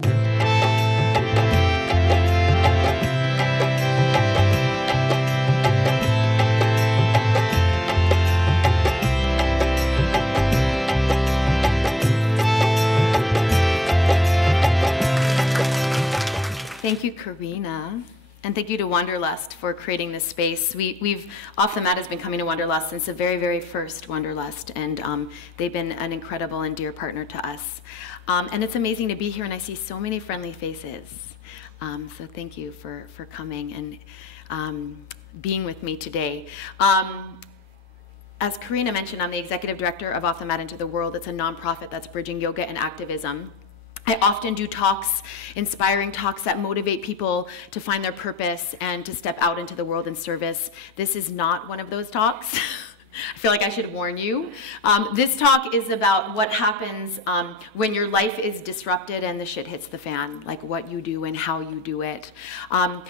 Thank you, Karina. And thank you to Wanderlust for creating this space. We've Off the Mat has been coming to Wanderlust since the very, very first Wanderlust, and they've been an incredible and dear partner to us. And it's amazing to be here, and I see so many friendly faces. So thank you for coming and being with me today. As Karina mentioned, I'm the executive director of Off the Mat Into the World. It's a nonprofit that's bridging yoga and activism. I often do talks, inspiring talks that motivate people to find their purpose and to step out into the world in service. This is not one of those talks. I feel like I should warn you. This talk is about what happens when your life is disrupted and the shit hits the fan, like what you do and how you do it.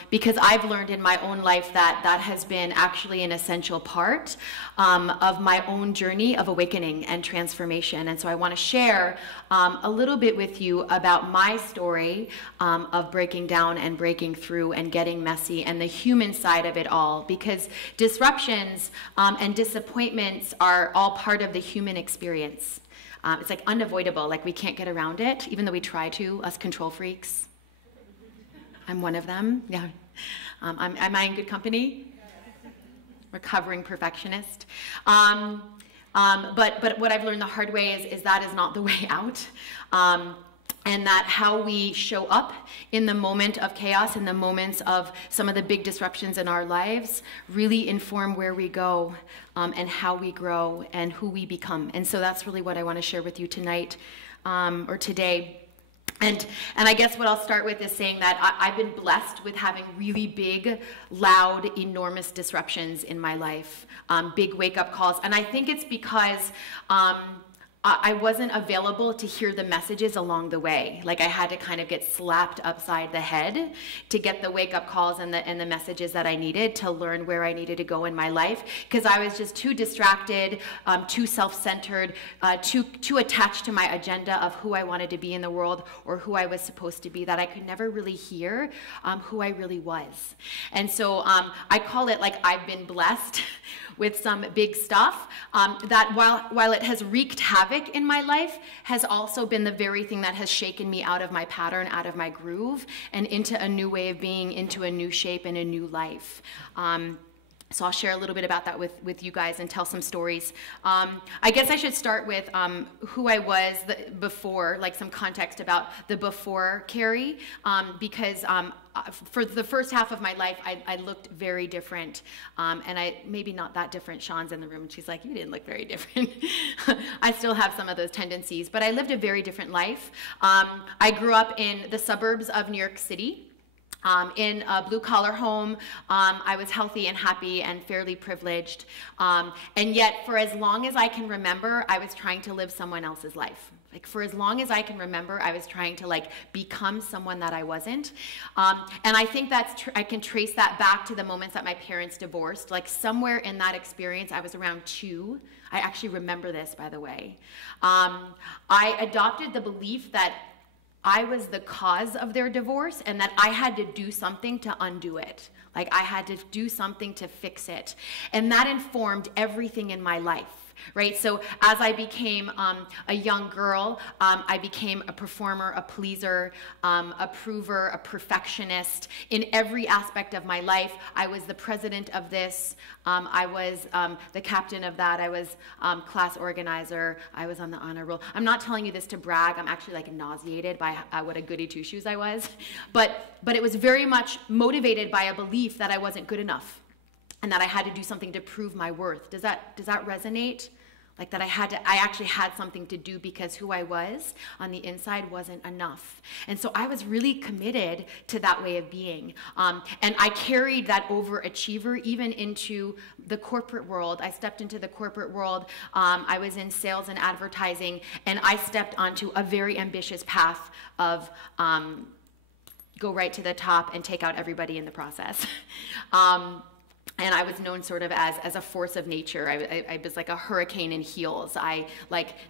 Because I've learned in my own life that that has been actually an essential part of my own journey of awakening and transformation. And so I want to share a little bit with you about my story of breaking down and breaking through and getting messy and the human side of it all, because disruptions and disappointments are all part of the human experience. It's like unavoidable, like we can't get around it, even though we try to, us control freaks. I'm one of them, yeah. Am I in good company? Recovering perfectionist. But what I've learned the hard way is that is not the way out. And that how we show up in the moment of chaos, in the moments of some of the big disruptions in our lives, really inform where we go and how we grow and who we become. And so that's really what I want to share with you tonight or today. And I guess what I'll start with is saying that I've been blessed with having really big, loud, enormous disruptions in my life, big wake-up calls. And I think it's because I wasn't available to hear the messages along the way. Like I had to kind of get slapped upside the head to get the wake-up calls and the messages that I needed to learn where I needed to go in my life, because I was just too distracted, too self-centered, too attached to my agenda of who I wanted to be in the world or who I was supposed to be, that I could never really hear who I really was. And so I call it like I've been blessed with some big stuff that while it has wreaked havoc in my life, has also been the very thing that has shaken me out of my pattern, out of my groove, and into a new way of being, into a new shape and a new life. So I'll share a little bit about that with you guys and tell some stories. I guess I should start with who I was before, like some context about the before Kerri, because for the first half of my life, I looked very different, and maybe not that different. Sean's in the room, and she's like, you didn't look very different. I still have some of those tendencies, but I lived a very different life. I grew up in the suburbs of New York City. In a blue-collar home. I was healthy and happy and fairly privileged. And yet, for as long as I can remember, I was trying to live someone else's life. Like, for as long as I can remember, I was trying to, like, become someone that I wasn't. And I think I can trace that back to the moments that my parents divorced. Like, somewhere in that experience, I was around 2. I actually remember this, by the way. I adopted the belief that I was the cause of their divorce and that I had to do something to undo it. Like I had to do something to fix it. And that informed everything in my life. Right? So as I became a young girl, I became a performer, a pleaser, a prover, a perfectionist. In every aspect of my life, I was the president of this. I was the captain of that. I was class organizer. I was on the honor roll. I'm not telling you this to brag. I'm actually like nauseated by what a goody two-shoes I was. But it was very much motivated by a belief that I wasn't good enough, and that I had to do something to prove my worth. Does that resonate? Like that I actually had something to do because who I was on the inside wasn't enough. And so I was really committed to that way of being. And I carried that overachiever even into the corporate world. I stepped into the corporate world. I was in sales and advertising, and I stepped onto a very ambitious path of go right to the top and take out everybody in the process. And I was known sort of as a force of nature. I was like a hurricane in heels.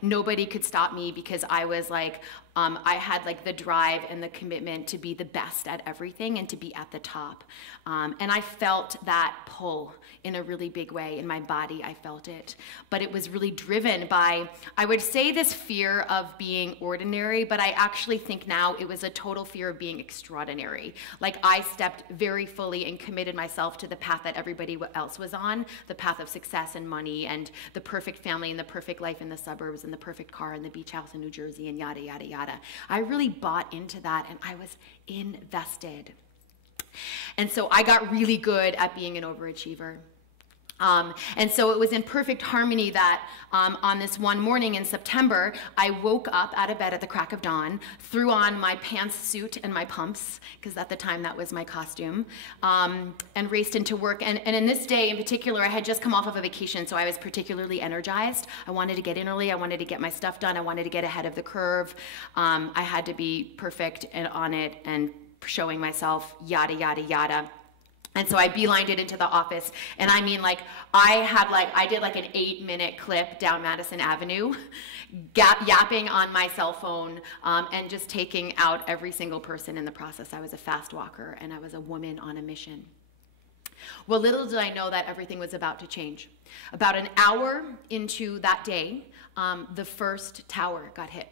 Nobody could stop me because I was like I had like the drive and the commitment to be the best at everything and to be at the top. And I felt that pull in a really big way in my body. I felt it. But it was really driven by, I would say, this fear of being ordinary, but I actually think now it was a total fear of being extraordinary. Like I stepped very fully and committed myself to the path that everybody else was on, the path of success and money and the perfect family and the perfect life in the suburbs and the perfect car and the beach house in New Jersey and yada, yada, yada. I really bought into that and I was invested. And so I got really good at being an overachiever. And so it was in perfect harmony that on this one morning in September, I woke up out of bed at the crack of dawn, threw on my pantsuit and my pumps, because at the time that was my costume, and raced into work. And in this day in particular, I had just come off of a vacation, so I was particularly energized. I wanted to get in early. I wanted to get my stuff done. I wanted to get ahead of the curve. I had to be perfect and on it and showing myself, yada, yada, yada. And so I beelined it into the office, and I mean, like, I did like an 8-minute clip down Madison Avenue, yapping on my cell phone, and just taking out every single person in the process. I was a fast walker, and I was a woman on a mission. Well, little did I know that everything was about to change. About an hour into that day, the first tower got hit.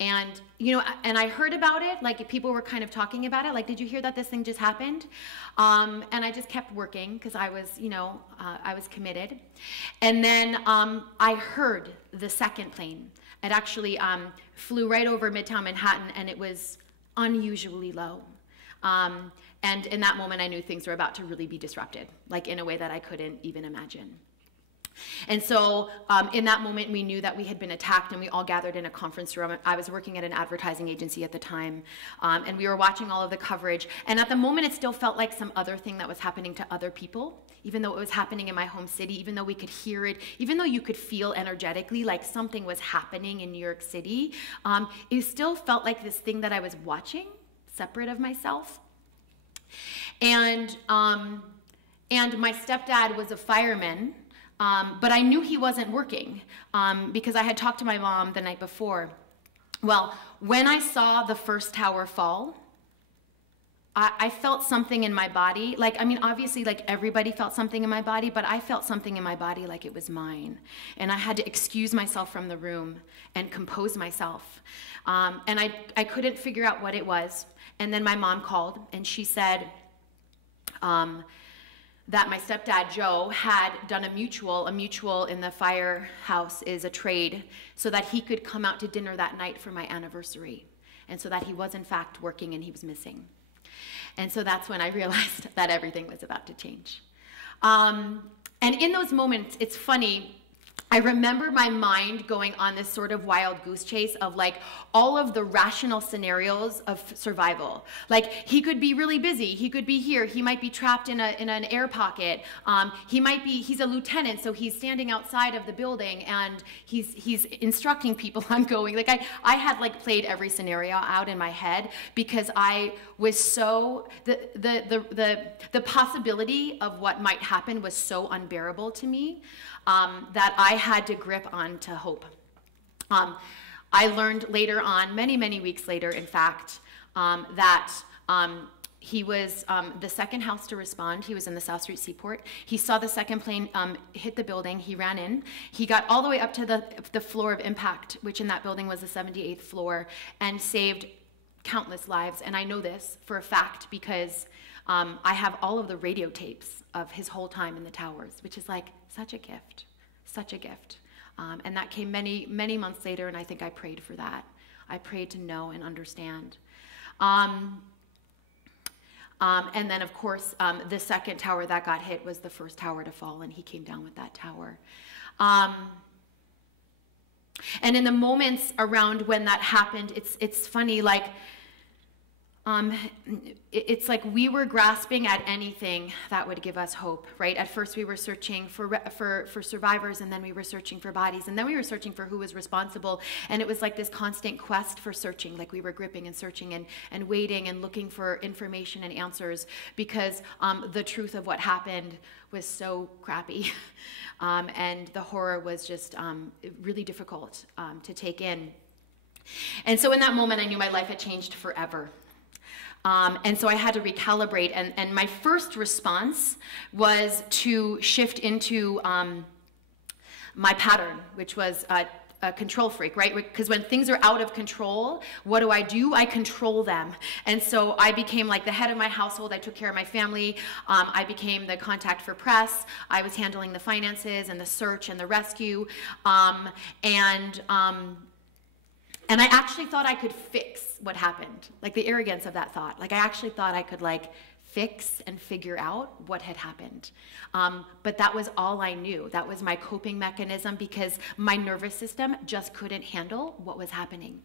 And, you know, and I heard about it, like people were kind of talking about it, like, did you hear that this thing just happened? And I just kept working because I was, you know, I was committed. And then I heard the second plane. It actually flew right over Midtown Manhattan, and it was unusually low. And in that moment, I knew things were about to really be disrupted, like in a way that I couldn't even imagine. And so in that moment, we knew that we had been attacked, and we all gathered in a conference room. I was working at an advertising agency at the time, and we were watching all of the coverage. And at the moment, it still felt like some other thing that was happening to other people, even though it was happening in my home city, even though we could hear it, even though you could feel energetically like something was happening in New York City. It still felt like this thing that I was watching, separate of myself. And my stepdad was a fireman. But I knew he wasn't working because I had talked to my mom the night before. Well, when I saw the first tower fall, I felt something in my body. Like, I mean, obviously, like everybody felt something in my body, but I felt something in my body like it was mine. And I had to excuse myself from the room and compose myself. And I couldn't figure out what it was. And then my mom called, and she said, that my stepdad, Joe, had done a mutual in the firehouse is a trade, so that he could come out to dinner that night for my anniversary. And so that he was in fact working and he was missing. And so that's when I realized that everything was about to change. And in those moments, it's funny, I remember my mind going on this sort of wild goose chase of like all of the rational scenarios of survival. Like he could be really busy. He could be here. He might be trapped in an air pocket. He's a lieutenant, so he's standing outside of the building and he's instructing people on going. Like I had like played every scenario out in my head because I was so, the possibility of what might happen was so unbearable to me. That I had to grip on to hope. I learned later on, many weeks later, in fact, that he was the second house to respond. He was in the South Street Seaport. He saw the second plane hit the building. He ran in. He got all the way up to the floor of impact, which in that building was the 78th floor, and saved countless lives. And I know this for a fact because I have all of the radio tapes of his whole time in the towers, which is like such a gift, such a gift. And that came many months later, and I think I prayed for that. I prayed to know and understand. And then, of course, the second tower that got hit was the first tower to fall, and he came down with that tower. And in the moments around when that happened, it's funny, like, it's like we were grasping at anything that would give us hope, right? At first we were searching for survivors, and then we were searching for bodies, and then we were searching for who was responsible. And it was like this constant quest for searching, like we were gripping and searching and waiting and looking for information and answers because the truth of what happened was so crappy. And the horror was just really difficult to take in. And so in that moment, I knew my life had changed forever. And so I had to recalibrate. And my first response was to shift into my pattern, which was a control freak, right? Because when things are out of control, what do? I control them. And so I became like the head of my household. I took care of my family. I became the contact for press. I was handling the finances and the search and the rescue. And I actually thought I could fix what happened. Like the arrogance of that thought. Like I actually thought I could like fix and figure out what had happened. But that was all I knew. That was my coping mechanism because my nervous system just couldn't handle what was happening.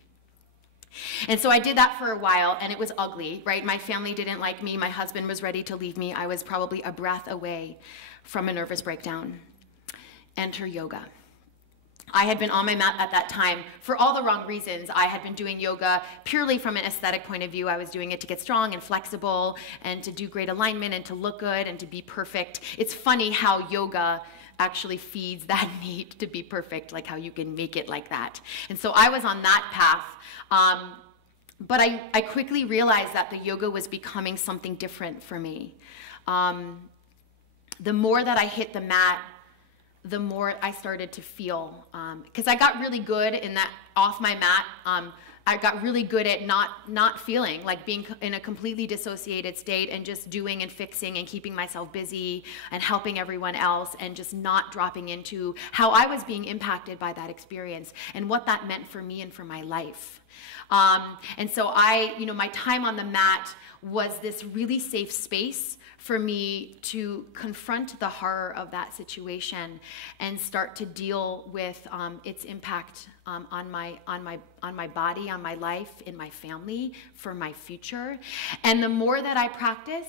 And so I did that for a while, and it was ugly, right? My family didn't like me. My husband was ready to leave me. I was probably a breath away from a nervous breakdown. Enter yoga. I had been on my mat at that time for all the wrong reasons. I had been doing yoga purely from an aesthetic point of view. I was doing it to get strong and flexible and to do great alignment and to look good and to be perfect. It's funny how yoga actually feeds that need to be perfect, like how you can make it like that. And so I was on that path. But I quickly realized that the yoga was becoming something different for me. The more that I hit the mat, the more I started to feel, because I got really good in that off my mat. I got really good at not feeling, like being in a completely dissociated state and just doing and fixing and keeping myself busy and helping everyone else and just not dropping into how I was being impacted by that experience and what that meant for me and for my life. And so my time on the mat was this really safe space for me to confront the horror of that situation and start to deal with its impact on my body, on my life, in my family, for my future. And the more that I practice,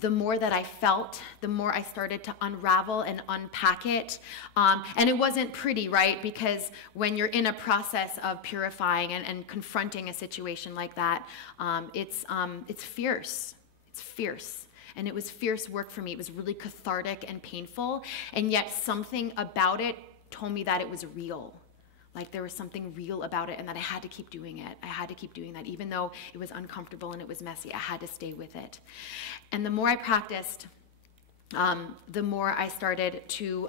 the more that I felt, the more I started to unravel and unpack it. And it wasn't pretty, right? Because when you're in a process of purifying and confronting a situation like that, it's fierce. It's fierce. And it was fierce work for me. It was really cathartic and painful. And yet something about it told me that it was real. Like there was something real about it and that I had to keep doing it. I had to keep doing that. Even though it was uncomfortable and it was messy, I had to stay with it. And the more I practiced, the more I started to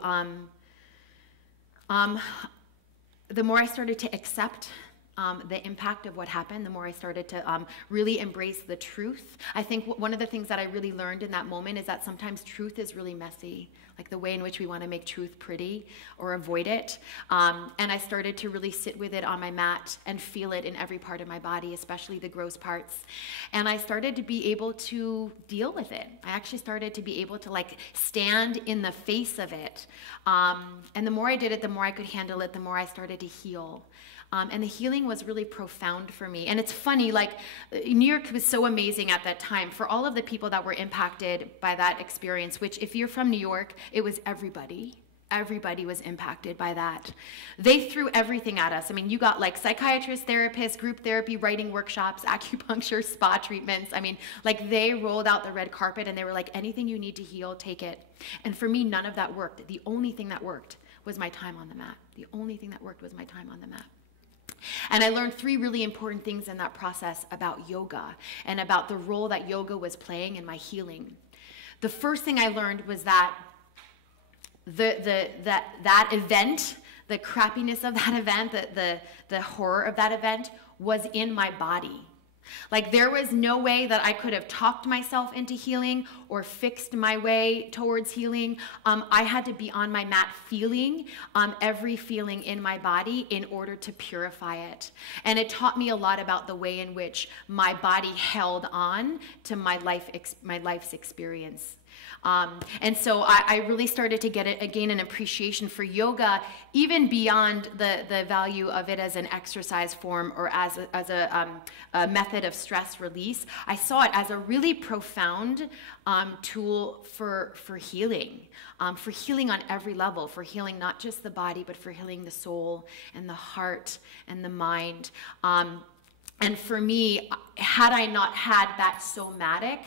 accept the impact of what happened, the more I started to really embrace the truth. I think one of the things that I really learned in that moment is that sometimes truth is really messy, like the way in which we want to make truth pretty or avoid it. And I started to really sit with it on my mat and feel it in every part of my body, especially the gross parts. And I started to be able to deal with it. I actually started to be able to like stand in the face of it. And the more I did it, the more I could handle it, the more I started to heal. And the healing was really profound for me. And it's funny, like New York was so amazing at that time for all of the people that were impacted by that experience, which if you're from New York, it was everybody. Everybody was impacted by that. They threw everything at us. I mean, you got like psychiatrists, therapists, group therapy, writing workshops, acupuncture, spa treatments. I mean, like they rolled out the red carpet and they were like, anything you need to heal, take it. And for me, none of that worked. The only thing that worked was my time on the mat. The only thing that worked was my time on the mat. And I learned 3 really important things in that process about yoga and about the role that yoga was playing in my healing. The first thing I learned was that that event, the crappiness of that event, the horror of that event was in my body. Like there was no way that I could have talked myself into healing or fixed my way towards healing. I had to be on my mat feeling every feeling in my body in order to purify it. And it taught me a lot about the way in which my body held on to my life's experience. And so I really started to gain an appreciation for yoga, even beyond the value of it as an exercise form or as a method of stress release. I saw it as a really profound tool for healing on every level, for healing not just the body, but for healing the soul and the heart and the mind. And for me, had I not had that somatic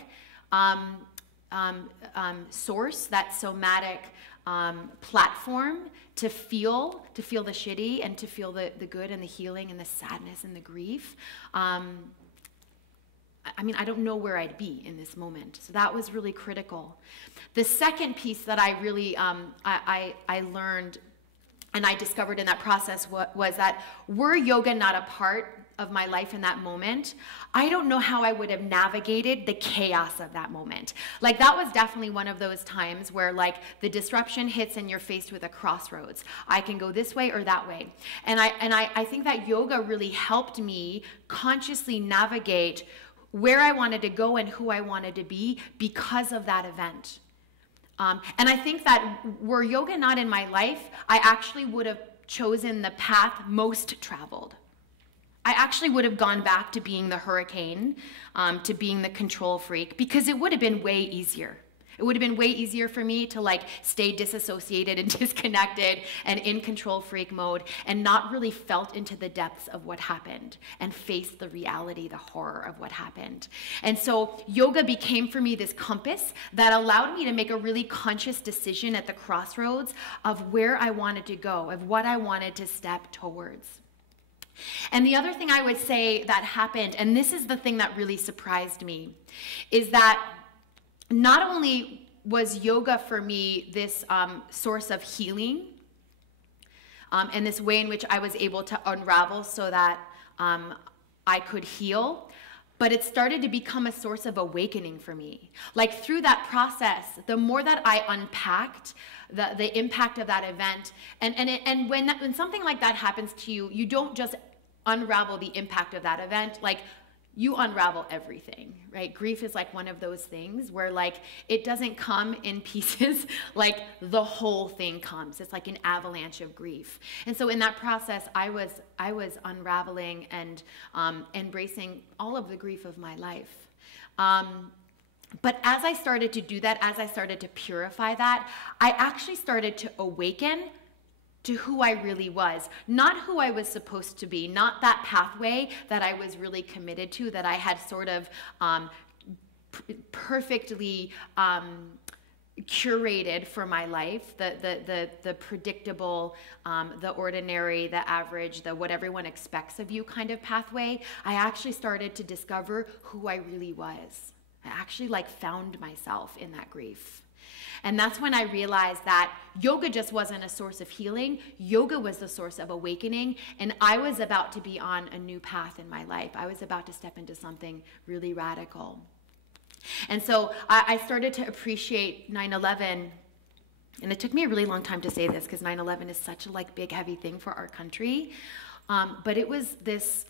source, that somatic platform to feel the shitty and to feel the good and the healing and the sadness and the grief. I mean, I don't know where I'd be in this moment. So that was really critical. The second piece that I really, I learned and I discovered in that process was that were yoga not a part of my life in that moment, I don't know how I would have navigated the chaos of that moment. Like, that was definitely one of those times where, like, the disruption hits and you're faced with a crossroads. I can go this way or that way. And I think that yoga really helped me consciously navigate where I wanted to go and who I wanted to be because of that event. And I think that were yoga not in my life, I actually would have chosen the path most traveled. I actually would have gone back to being the hurricane, to being the control freak, because it would have been way easier. It would have been way easier for me to, like, stay disassociated and disconnected and in control freak mode and not really felt into the depths of what happened and faced the reality, the horror of what happened. And so yoga became for me this compass that allowed me to make a really conscious decision at the crossroads of where I wanted to go, of what I wanted to step towards. And the other thing I would say that happened, and this is the thing that really surprised me, is that not only was yoga for me this source of healing, and this way in which I was able to unravel so that I could heal, but it started to become a source of awakening for me. Like, through that process, the more that I unpacked the impact of that event, and when something like that happens to you, you don't just unravel the impact of that event, like, you unravel everything, right? Grief is like one of those things where, like, it doesn't come in pieces, like the whole thing comes. It's like an avalanche of grief. And so in that process, I was unraveling and embracing all of the grief of my life. But as I started to do that, as I started to purify that, I actually started to awaken to who I really was, not who I was supposed to be, not that pathway that I was really committed to, that I had sort of perfectly curated for my life, the predictable, the ordinary, the average, the what everyone expects of you kind of pathway. I actually started to discover who I really was. I actually, like, found myself in that grief. And that's when I realized that yoga just wasn't a source of healing. Yoga was the source of awakening. And I was about to be on a new path in my life. I was about to step into something really radical. And so I started to appreciate 9/11. And it took me a really long time to say this because 9/11 is such a, like, big, heavy thing for our country. But it was this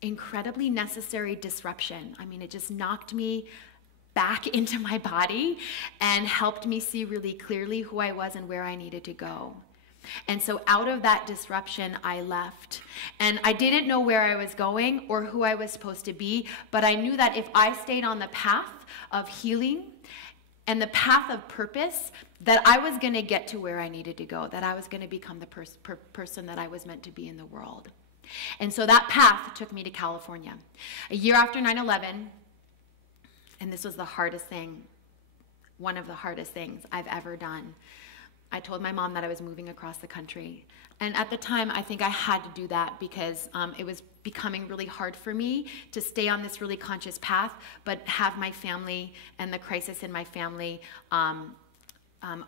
incredibly necessary disruption. I mean, it just knocked me back into my body and helped me see really clearly who I was and where I needed to go. And so out of that disruption, I left. And I didn't know where I was going or who I was supposed to be, but I knew that if I stayed on the path of healing and the path of purpose, that I was going to get to where I needed to go, that I was going to become the person that I was meant to be in the world. And so that path took me to California. A year after 9/11, and this was the hardest thing, one of the hardest things I've ever done. I told my mom that I was moving across the country. And at the time, I think I had to do that because it was becoming really hard for me to stay on this really conscious path, but have my family and the crisis in my family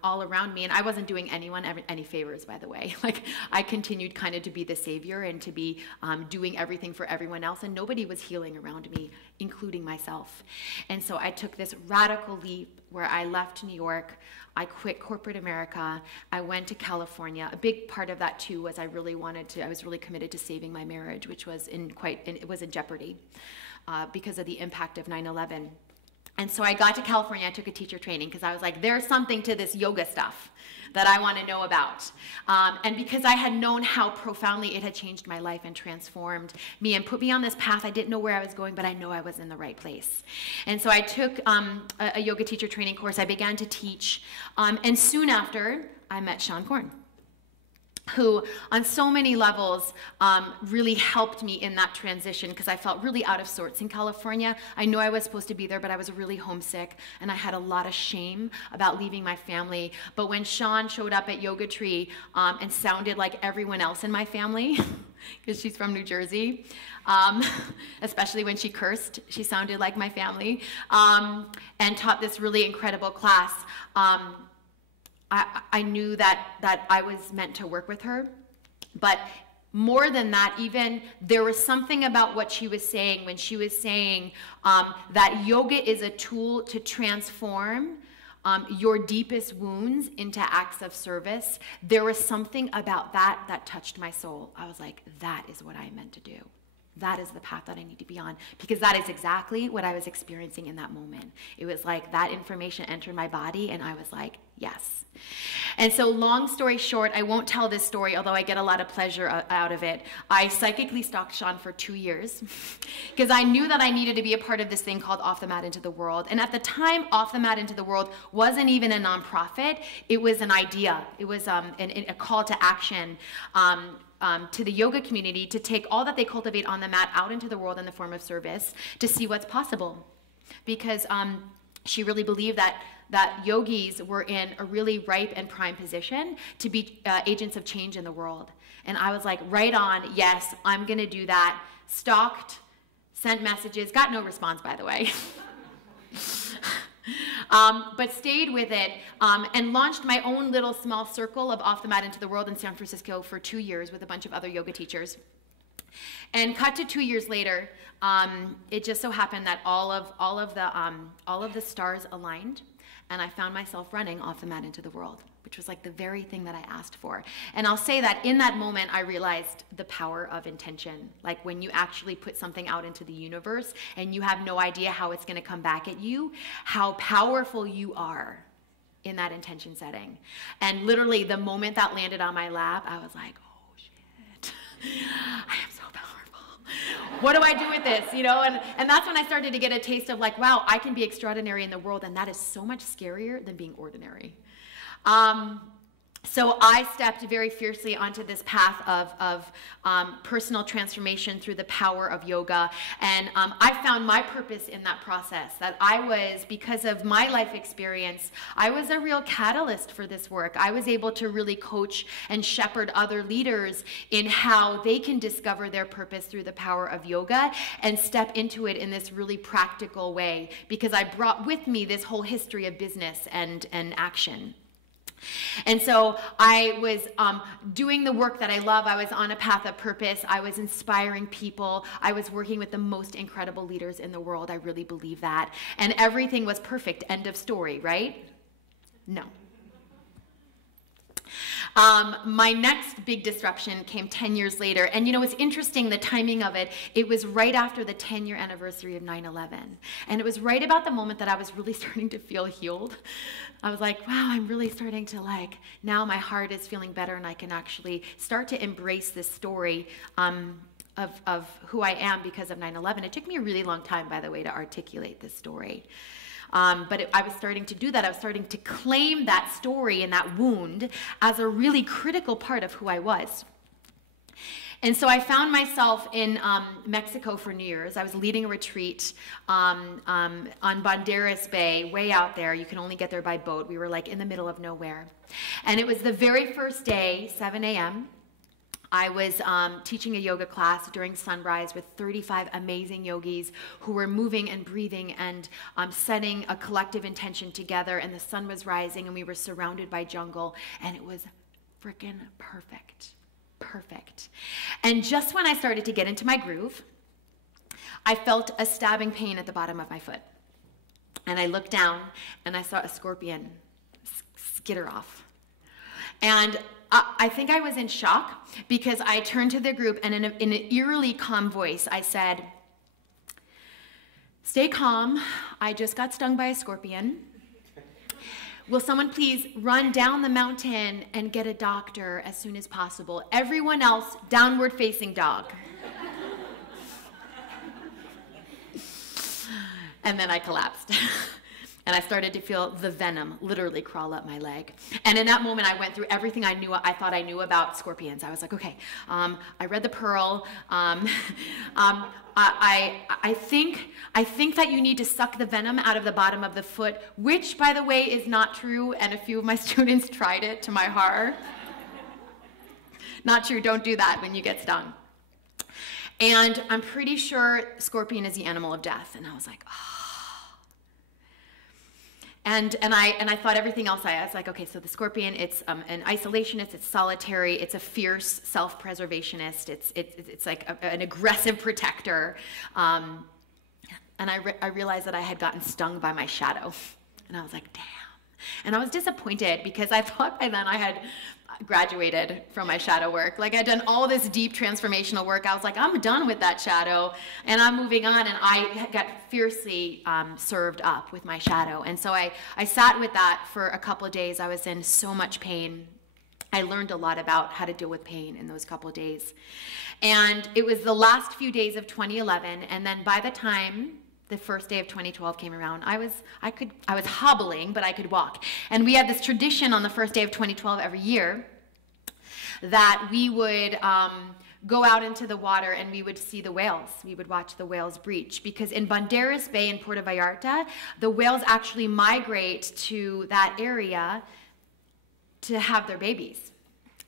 all around me. And I wasn't doing anyone any favors, by the way. Like, I continued kind of to be the savior and to be doing everything for everyone else, and nobody was healing around me, including myself. And so I took this radical leap where I left New York. I quit corporate America. I went to California. A big part of that too was I was really committed to saving my marriage, which was it was in jeopardy because of the impact of 9/11. And so I got to California, I took a teacher training because I was like, there's something to this yoga stuff that I want to know about. And because I had known how profoundly it had changed my life and transformed me and put me on this path, I didn't know where I was going, but I know I was in the right place. And so I took a yoga teacher training course. I began to teach. And soon after, I met Sean Korn. who on so many levels really helped me in that transition, because I felt really out of sorts in California. I know I was supposed to be there, but I was really homesick, and I had a lot of shame about leaving my family. But when Sean showed up at Yoga Tree and sounded like everyone else in my family, because she's from New Jersey, especially when she cursed, she sounded like my family, and taught this really incredible class, I knew that I was meant to work with her. But more than that, even there was something about what she was saying when she was saying that yoga is a tool to transform your deepest wounds into acts of service. There was something about that touched my soul. I was like, that is what I'm meant to do. That is the path that I need to be on, because that is exactly what I was experiencing in that moment. It was like that information entered my body, and I was like, yes. And so long story short, I won't tell this story, although I get a lot of pleasure out of it. I psychically stalked Sean for 2 years because I knew that I needed to be a part of this thing called Off the Mat Into the World. And at the time, Off the Mat Into the World wasn't even a nonprofit. It was an idea. It was a call to action to the yoga community to take all that they cultivate on the mat out into the world in the form of service to see what's possible. Because she really believed that yogis were in a really ripe and prime position to be agents of change in the world. And I was like, right on, yes, I'm gonna do that. Stalked, sent messages, got no response, by the way. But stayed with it and launched my own little small circle of Off the Mat Into the World in San Francisco for 2 years with a bunch of other yoga teachers. And cut to 2 years later, it just so happened that all of the stars aligned, and I found myself running Off the Mat Into the World, which was like the very thing that I asked for. And I'll say that in that moment, I realized the power of intention. Like when you actually put something out into the universe and you have no idea how it's gonna come back at you, how powerful you are in that intention setting. And literally the moment that landed on my lap, I was like, oh shit, I am so powerful. What do I do with this? You know, and that's when I started to get a taste of like, wow, I can be extraordinary in the world, and that is so much scarier than being ordinary. So I stepped very fiercely onto this path of personal transformation through the power of yoga. And I found my purpose in that process, that I was, because of my life experience, I was a real catalyst for this work. I was able to really coach and shepherd other leaders in how they can discover their purpose through the power of yoga and step into it in this really practical way, because I brought with me this whole history of business and action. And so I was doing the work that I love. I was on a path of purpose. I was inspiring people. I was working with the most incredible leaders in the world. I really believe that. And everything was perfect. End of story, right? No. My next big disruption came 10 years later. And you know, it's interesting, the timing of it. It was right after the 10-year anniversary of 9/11. And it was right about the moment that I was really starting to feel healed. I was like, wow, I'm really starting to now my heart is feeling better, and I can actually start to embrace this story of who I am because of 9/11. It took me a really long time, by the way, to articulate this story. But I was starting to do that. I was starting to claim that story and that wound as a really critical part of who I was. And so I found myself in Mexico for New Year's. I was leading a retreat on Banderas Bay, way out there. You can only get there by boat. We were like in the middle of nowhere. And it was the very first day, 7 a.m. I was teaching a yoga class during sunrise with 35 amazing yogis who were moving and breathing and setting a collective intention together, and the sun was rising and we were surrounded by jungle, and it was freaking perfect. Perfect. And just when I started to get into my groove, I felt a stabbing pain at the bottom of my foot. And I looked down and I saw a scorpion skitter off. And I think I was in shock, because I turned to the group and in an eerily calm voice, I said, "Stay calm. I just got stung by a scorpion. Will someone please run down the mountain and get a doctor as soon as possible? Everyone else, downward facing dog." And then I collapsed. and I started to feel the venom literally crawl up my leg. And in that moment, I went through everything I thought I knew about scorpions. I was like, okay, I read the Pearl. I think that you need to suck the venom out of the bottom of the foot, which, by the way, is not true, and a few of my students tried it, to my horror. Not true, don't do that when you get stung. And I'm pretty sure scorpion is the animal of death. And I was like, oh. And I thought everything else. I was like, okay, so the scorpion, it's an isolationist, it's solitary, it's a fierce self-preservationist, it's like an aggressive protector. And I realized that I had gotten stung by my shadow. And I was like, damn. And I was disappointed because I thought by then I had graduated from my shadow work. Like, I'd done all this deep transformational work. I was like, I'm done with that shadow and I'm moving on. And I got fiercely served up with my shadow. And so I sat with that for a couple of days. I was in so much pain. I learned a lot about how to deal with pain in those couple of days. And it was the last few days of 2011. And then by the time the first day of 2012 came around, I was hobbling, but I could walk. And we had this tradition on the first day of 2012 every year that we would go out into the water and we would see the whales. We would watch the whales breach, because in Banderas Bay in Puerto Vallarta, the whales actually migrate to that area to have their babies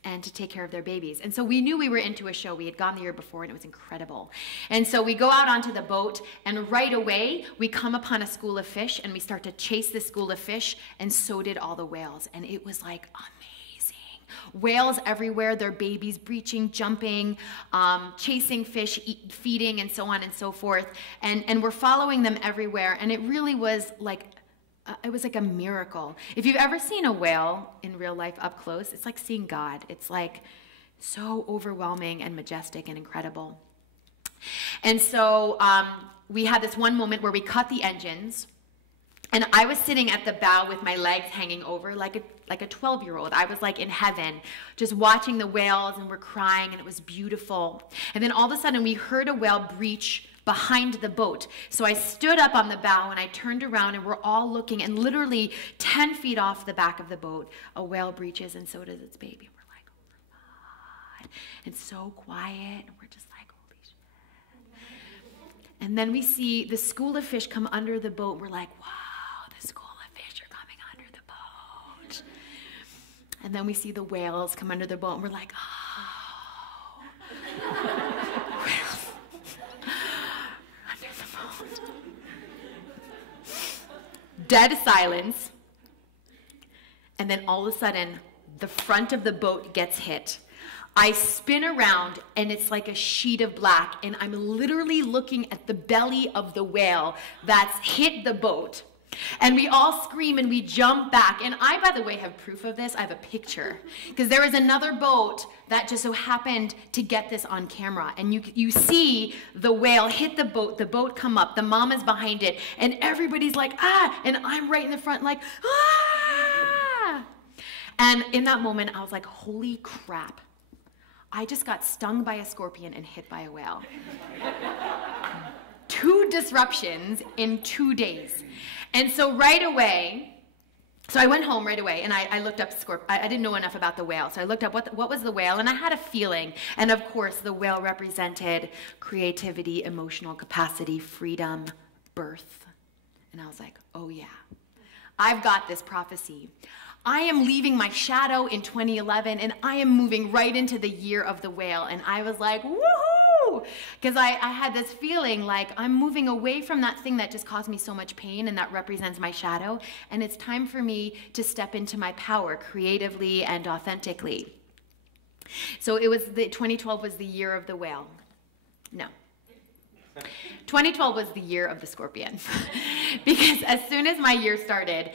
and to take care of their babies. And so we knew we were into a show. We had gone the year before and it was incredible. And so we go out onto the boat and right away we come upon a school of fish and we start to chase this school of fish, and so did all the whales. And it was like amazing. Whales everywhere, their babies breaching, jumping, chasing fish, feeding, and so on and so forth. And we're following them everywhere. And it really was like, it was like a miracle. If you've ever seen a whale in real life up close, it's like seeing God. It's like so overwhelming and majestic and incredible. And so we had this one moment where we cut the engines, and I was sitting at the bow with my legs hanging over like a 12-year-old. I was like in heaven, just watching the whales, and we're crying, and it was beautiful. And then all of a sudden we heard a whale breach behind the boat. So I stood up on the bow and I turned around, and we're all looking, and literally 10 feet off the back of the boat, a whale breaches, and so does its baby. We're like, oh my God. It's so quiet, and we're just like, holy shit. And then we see the school of fish come under the boat. We're like, wow, the school of fish are coming under the boat. And then we see the whales come under the boat, and we're like, oh. Dead silence, and then all of a sudden the front of the boat gets hit. I spin around and it's like a sheet of black, and I'm literally looking at the belly of the whale that's hit the boat. And we all scream and we jump back. And I, by the way, have proof of this. I have a picture, because there was another boat that just so happened to get this on camera. And you see the whale hit the boat come up, the mama's behind it, and everybody's like, ah, and I'm right in the front like, ah. And in that moment, I was like, holy crap. I just got stung by a scorpion and hit by a whale. 2 disruptions in 2 days. And so right away, so I went home right away, and I looked up scorpion. I didn't know enough about the whale, so I looked up what was the whale, and I had a feeling. And of course, the whale represented creativity, emotional capacity, freedom, birth. And I was like, oh yeah, I've got this prophecy. I am leaving my shadow in 2011, and I am moving right into the year of the whale. And I was like, woohoo! Because I had this feeling like I'm moving away from that thing that just caused me so much pain and that represents my shadow. And it's time for me to step into my power creatively and authentically. So 2012 was the year of the whale. No. 2012 was the year of the scorpion. Because as soon as my year started,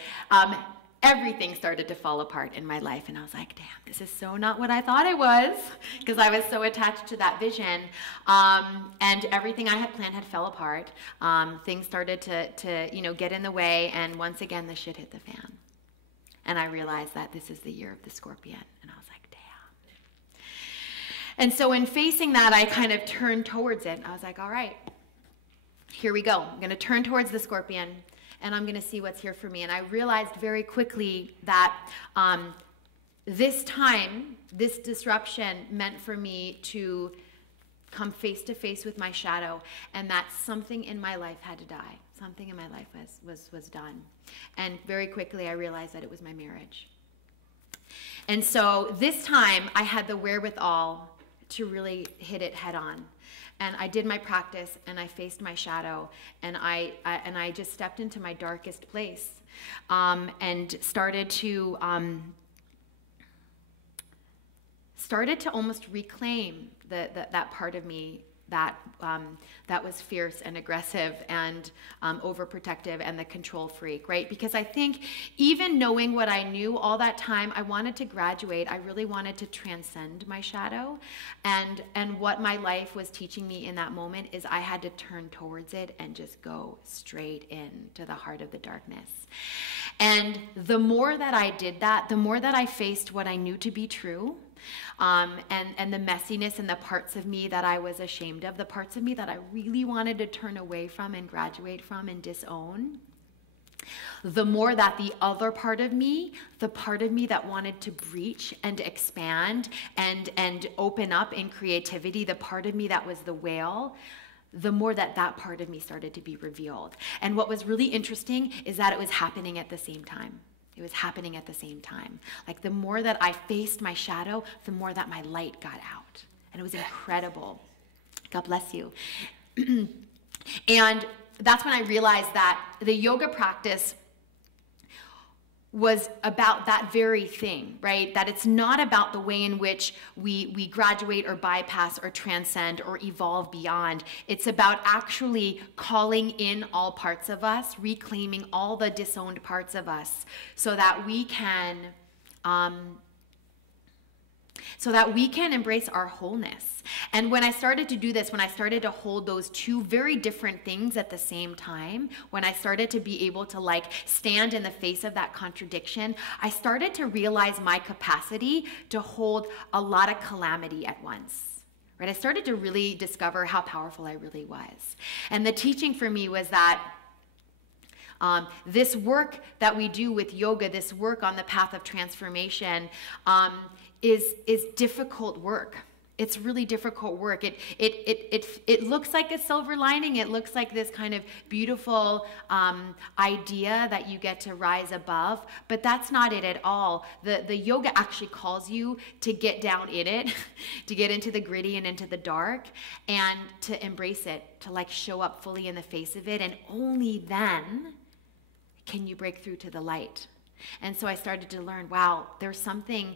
everything started to fall apart in my life, and I was like, damn, this is so not what I thought it was, because I was so attached to that vision, and everything I had planned had fell apart. Things started to get in the way, and once again the shit hit the fan, and I realized that this is the year of the scorpion, and I was like, damn. And so in facing that, I kind of turned towards it. I was like, all right, here we go. I'm going to turn towards the scorpion. and I'm going to see what's here for me. And I realized very quickly that this time, this disruption meant for me to come face to face with my shadow, and that something in my life had to die. Something in my life was done. And very quickly I realized that it was my marriage. And so this time I had the wherewithal to really hit it head on. And I did my practice, and I faced my shadow, and I just stepped into my darkest place, and started to almost reclaim that part of me that was fierce and aggressive and overprotective and the control freak, right? Because I think even knowing what I knew all that time, I wanted to graduate. I really wanted to transcend my shadow. And what my life was teaching me in that moment is I had to turn towards it and just go straight into the heart of the darkness. And the more that I did that, the more that I faced what I knew to be true, and the messiness and the parts of me that I was ashamed of, the parts of me that I really wanted to turn away from and graduate from and disown, the more that the other part of me, the part of me that wanted to breach and expand and open up in creativity, the part of me that was the whale, the more that part of me started to be revealed. And what was really interesting is that it was happening at the same time. It was happening at the same time. Like the more that I faced my shadow, the more that my light got out. And it was incredible. God bless you. And that's when I realized that the yoga practice was about that very thing, right? That it's not about the way in which we graduate or bypass or transcend or evolve beyond. It's about actually calling in all parts of us, reclaiming all the disowned parts of us so that we can embrace our wholeness. And when I started to do this, when I started to hold those two very different things at the same time, when I started to be able to like stand in the face of that contradiction, I started to realize my capacity to hold a lot of calamity at once. Right? I started to really discover how powerful I really was. And the teaching for me was that this work that we do with yoga, this work on the path of transformation, is difficult work. It's really difficult work. It looks like a silver lining. It looks like this kind of beautiful idea that you get to rise above, but that's not it at all. The yoga actually calls you to get down in it, to get into the gritty and into the dark, and to embrace it, to like show up fully in the face of it, and only then can you break through to the light. And so I started to learn, wow, there's something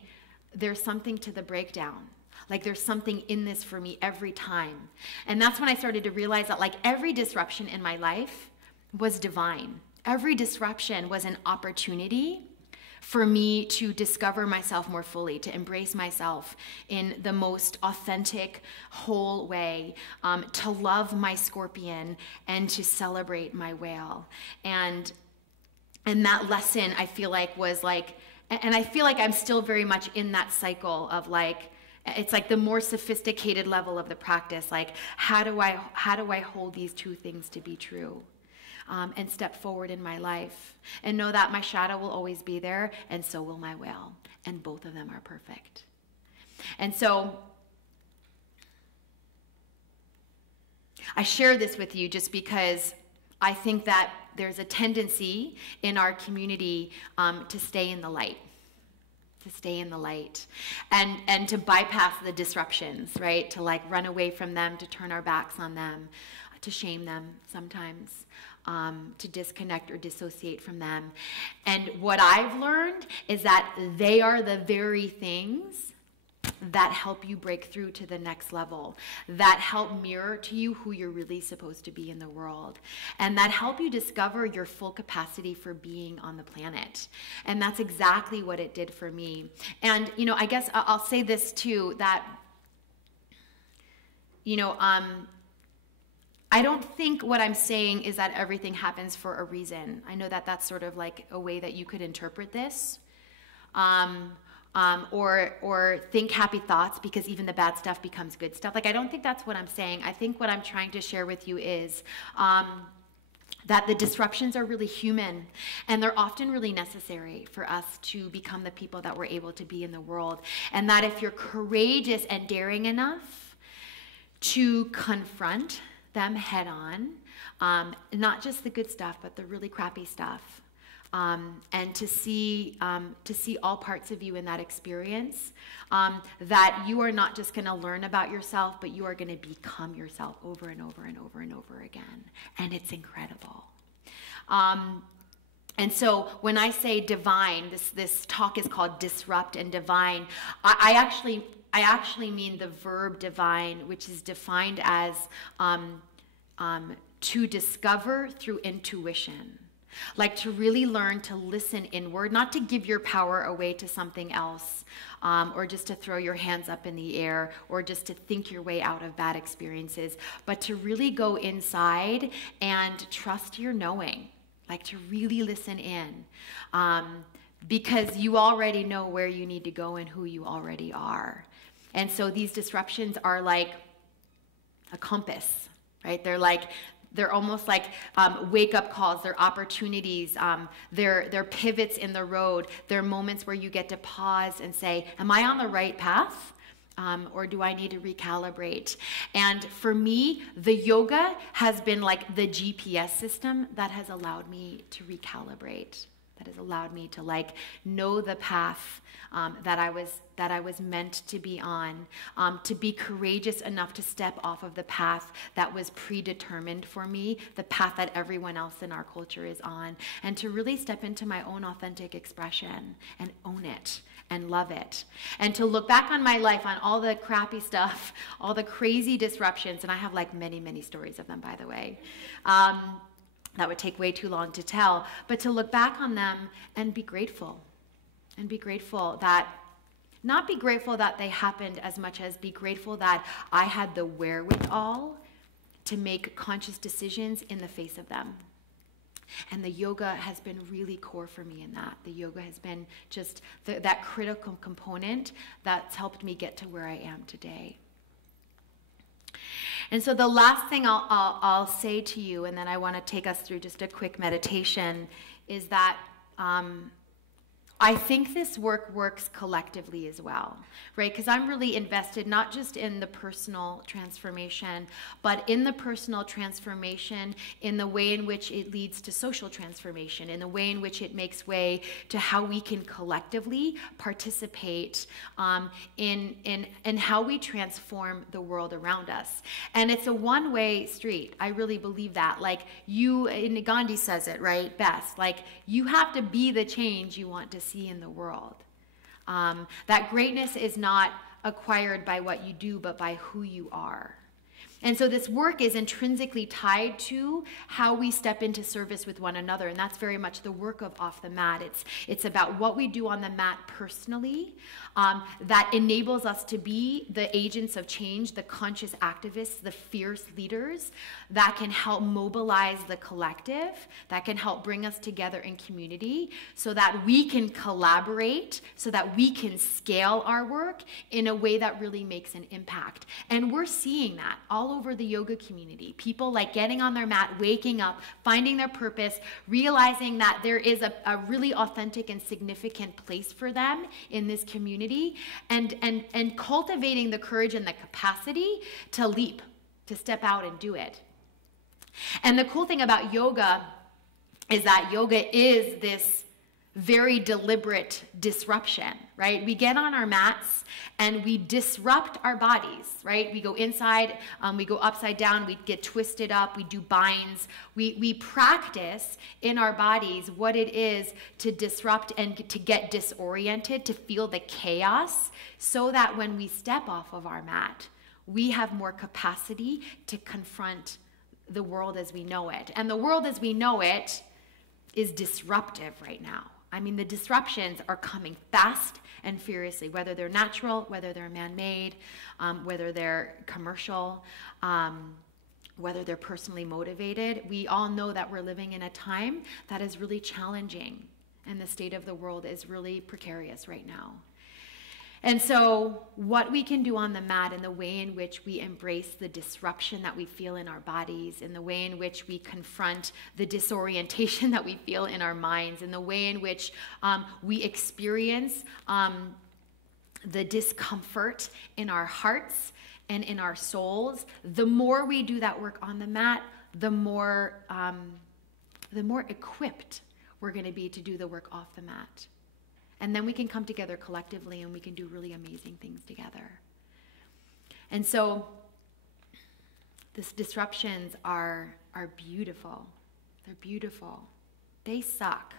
to the breakdown. Like there's something in this for me every time. And that's when I started to realize that like every disruption in my life was divine. Every disruption was an opportunity for me to discover myself more fully, to embrace myself in the most authentic, whole way, to love my scorpion and to celebrate my whale. And that lesson I feel like was like, and I feel like I'm still very much in that cycle of like, it's like the more sophisticated level of the practice, like how do I hold these two things to be true, and step forward in my life and know that my shadow will always be there, and so will my whale, and both of them are perfect. And so I share this with you just because I think that there's a tendency in our community to stay in the light. To stay in the light and to bypass the disruptions, right? To like run away from them, to turn our backs on them, to shame them sometimes, to disconnect or dissociate from them. And what I've learned is that they are the very things that help you break through to the next level, that help mirror to you who you're really supposed to be in the world, and that help you discover your full capacity for being on the planet. And that's exactly what it did for me. And, you know, I guess I'll say this too, that, you know, I don't think what I'm saying is that everything happens for a reason. I know that that's sort of like a way that you could interpret this. Or think happy thoughts because even the bad stuff becomes good stuff. Like, I don't think that's what I'm saying. I think what I'm trying to share with you is that the disruptions are really human, and they're often really necessary for us to become the people that we're able to be in the world. And that if you're courageous and daring enough to confront them head on, not just the good stuff, but the really crappy stuff, and to see all parts of you in that experience, that you are not just going to learn about yourself, but you are going to become yourself over and over and over and over again. And it's incredible. And so when I say divine, this talk is called Disrupt and Divine. I actually mean the verb divine, which is defined as to discover through intuition. Like to really learn to listen inward, not to give your power away to something else, or just to throw your hands up in the air, or just to think your way out of bad experiences, but to really go inside and trust your knowing, like to really listen in, because you already know where you need to go and who you already are. And so these disruptions are like a compass, right? They're almost like wake-up calls. They're opportunities. They're pivots in the road. They're moments where you get to pause and say, am I on the right path? Or do I need to recalibrate? And for me, the yoga has been like the GPS system that has allowed me to recalibrate, that has allowed me to like know the path that I was meant to be on, to be courageous enough to step off of the path that was predetermined for me, the path that everyone else in our culture is on, and to really step into my own authentic expression and own it and love it. And to look back on my life, on all the crappy stuff, all the crazy disruptions, and I have like many, many stories of them, by the way. That would take way too long to tell, but to look back on them and be grateful. And be grateful that, not be grateful that they happened as much as be grateful that I had the wherewithal to make conscious decisions in the face of them. And the yoga has been really core for me in that. The yoga has been just that critical component that's helped me get to where I am today. And so the last thing I'll say to you, and then I want to take us through just a quick meditation, is that I think this work works collectively as well, right? Because I'm really invested not just in the personal transformation, but in the personal transformation, in the way in which it leads to social transformation, in the way in which it makes way to how we can collectively participate in how we transform the world around us. And it's a one-way street. I really believe that. Like and Gandhi says it, right, best. Like you have to be the change you want to see in the world. That greatness is not acquired by what you do, but by who you are. And so this work is intrinsically tied to how we step into service with one another, and that's very much the work of Off the Mat. It's about what we do on the mat personally that enables us to be the agents of change, the conscious activists, the fierce leaders that can help mobilize the collective, that can help bring us together in community so that we can collaborate, so that we can scale our work in a way that really makes an impact. And we're seeing that all over the yoga community. People like getting on their mat, waking up, finding their purpose, realizing that there is a really authentic and significant place for them in this community, and cultivating the courage and the capacity to leap, to step out and do it. And the cool thing about yoga is that yoga is this very deliberate disruption, right? We get on our mats and we disrupt our bodies, right? We go inside, we go upside down, we get twisted up, we do binds. We practice in our bodies what it is to disrupt and to get disoriented, to feel the chaos, so that when we step off of our mat, we have more capacity to confront the world as we know it. And the world as we know it is disruptive right now. I mean, the disruptions are coming fast and furiously, whether they're natural, whether they're man-made, whether they're commercial, whether they're personally motivated. We all know that we're living in a time that is really challenging, and the state of the world is really precarious right now. And so what we can do on the mat and the way in which we embrace the disruption that we feel in our bodies, and the way in which we confront the disorientation that we feel in our minds, and the way in which we experience the discomfort in our hearts and in our souls, the more we do that work on the mat, the more equipped we're going to be to do the work off the mat. And then we can come together collectively and we can do really amazing things together. And so these disruptions are beautiful. They're beautiful. They suck,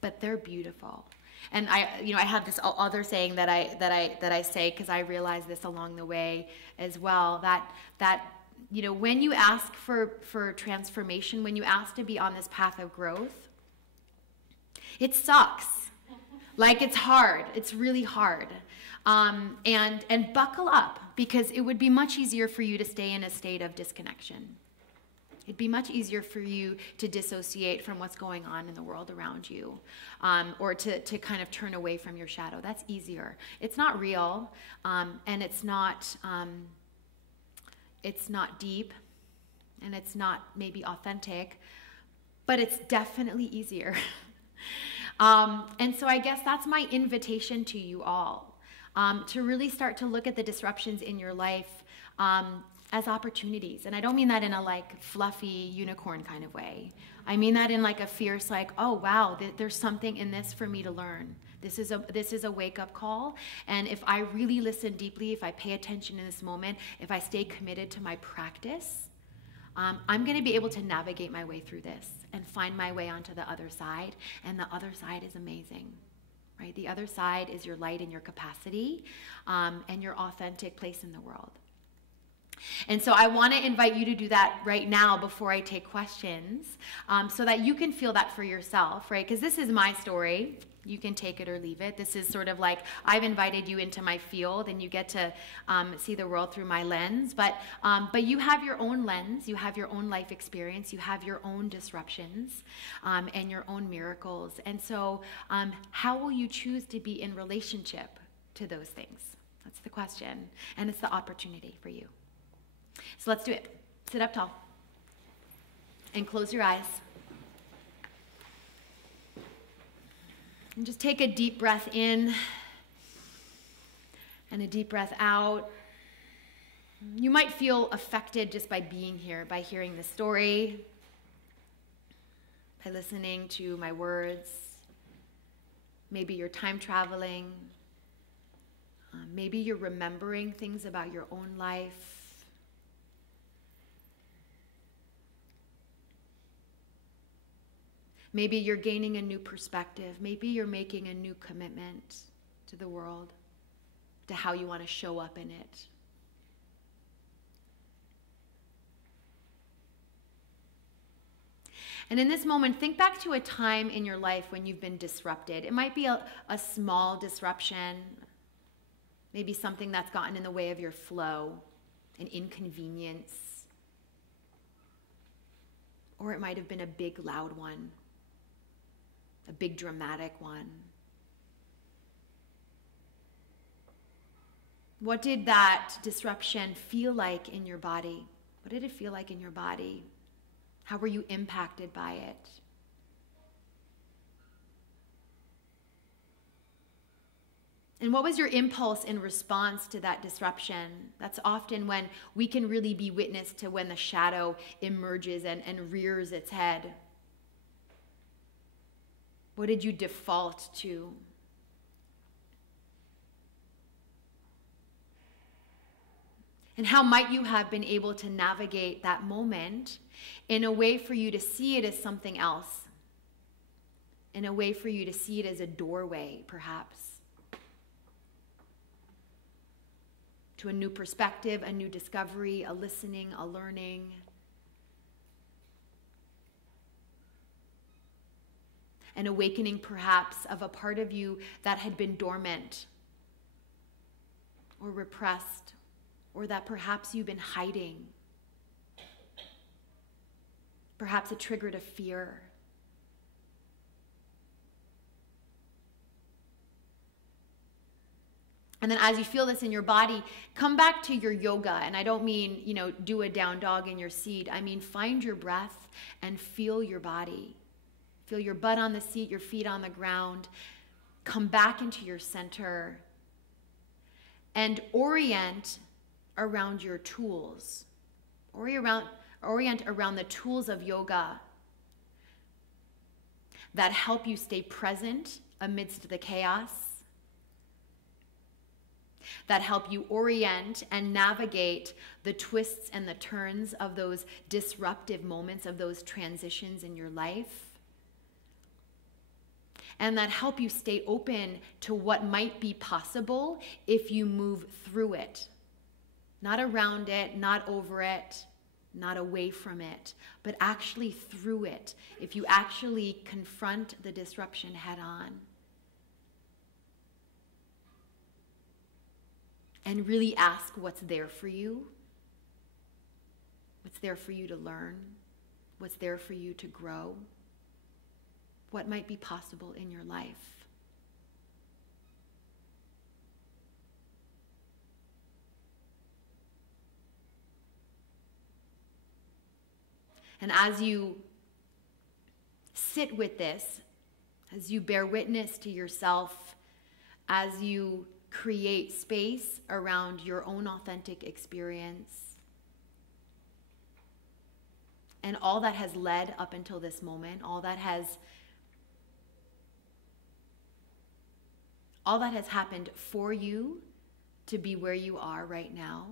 but they're beautiful. And I have this other saying that I say, because I realized this along the way as well, that when you ask for transformation, when you ask to be on this path of growth, it sucks. Like, it's hard. It's really hard. And buckle up, because it would be much easier for you to stay in a state of disconnection. It'd be much easier for you to dissociate from what's going on in the world around you, or to kind of turn away from your shadow. That's easier. It's not real, and it's not deep, and it's not maybe authentic, but it's definitely easier. And so I guess that's my invitation to you all, to really start to look at the disruptions in your life as opportunities. And I don't mean that in a like fluffy unicorn kind of way. I mean that in like a fierce, like, oh wow, there's something in this for me to learn. This is a wake-up call. And if I really listen deeply, if I pay attention in this moment, if I stay committed to my practice, I'm going to be able to navigate my way through this and find my way onto the other side. And the other side is amazing, right? The other side is your light and your capacity, and your authentic place in the world. And so I want to invite you to do that right now before I take questions, so that you can feel that for yourself, right? Because this is my story. You can take it or leave it. This is sort of like, I've invited you into my field, and you get to see the world through my lens. But you have your own lens. You have your own life experience. You have your own disruptions, and your own miracles. And so how will you choose to be in relationship to those things? That's the question. And it's the opportunity for you. So let's do it. Sit up tall and close your eyes. And just take a deep breath in and a deep breath out. You might feel affected just by being here, by hearing the story, by listening to my words. Maybe you're time traveling. Maybe you're remembering things about your own life. Maybe you're gaining a new perspective. Maybe you're making a new commitment to the world, to how you want to show up in it. And in this moment, think back to a time in your life when you've been disrupted. It might be a small disruption, maybe something that's gotten in the way of your flow, an inconvenience, or it might have been a big, loud one. A big dramatic one. What did that disruption feel like in your body? What did it feel like in your body? How were you impacted by it? And what was your impulse in response to that disruption? That's often when we can really be witness to when the shadow emerges and rears its head. What did you default to? And how might you have been able to navigate that moment in a way for you to see it as something else? In a way for you to see it as a doorway, perhaps, to a new perspective, a new discovery, a listening, a learning. An awakening, perhaps, of a part of you that had been dormant or repressed, or that perhaps you've been hiding. Perhaps it triggered a fear. And then as you feel this in your body, come back to your yoga. And I don't mean, do a down dog in your seat. I mean, find your breath and feel your body. Feel your butt on the seat, your feet on the ground. Come back into your center and orient around your tools. Orient around the tools of yoga that help you stay present amidst the chaos, that help you orient and navigate the twists and the turns of those disruptive moments, of those transitions in your life, and that help you stay open to what might be possible if you move through it. Not around it, not over it, not away from it, but actually through it. If you actually confront the disruption head on. And really ask what's there for you. What's there for you to learn? What's there for you to grow? What might be possible in your life? And as you sit with this, as you bear witness to yourself, as you create space around your own authentic experience, and all that has led up until this moment, all that has happened for you to be where you are right now,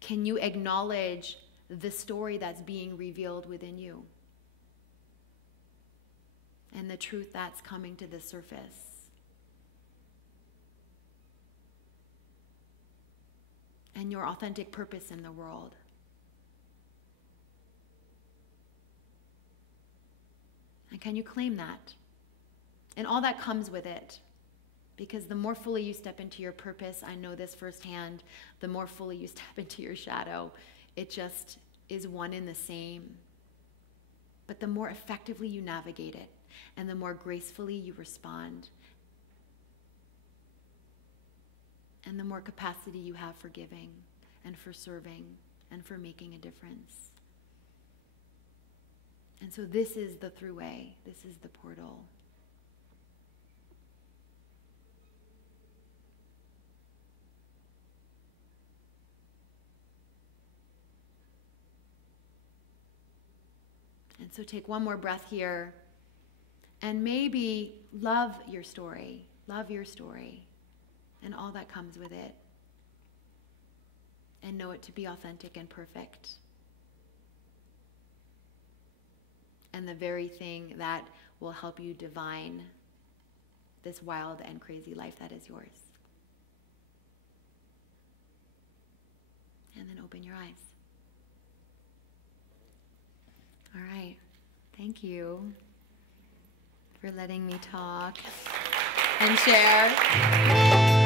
can you acknowledge the story that's being revealed within you and the truth that's coming to the surface? And your authentic purpose in the world. And can you claim that? And all that comes with it. Because the more fully you step into your purpose, I know this firsthand, the more fully you step into your shadow, it just is one and the same. But the more effectively you navigate it, and the more gracefully you respond, and the more capacity you have for giving, and for serving, and for making a difference. And so this is the throughway, this is the portal. And so take one more breath here, and maybe love your story, and all that comes with it, and know it to be authentic and perfect, and the very thing that will help you divine this wild and crazy life that is yours. And then open your eyes. All right. Thank you for letting me talk and share.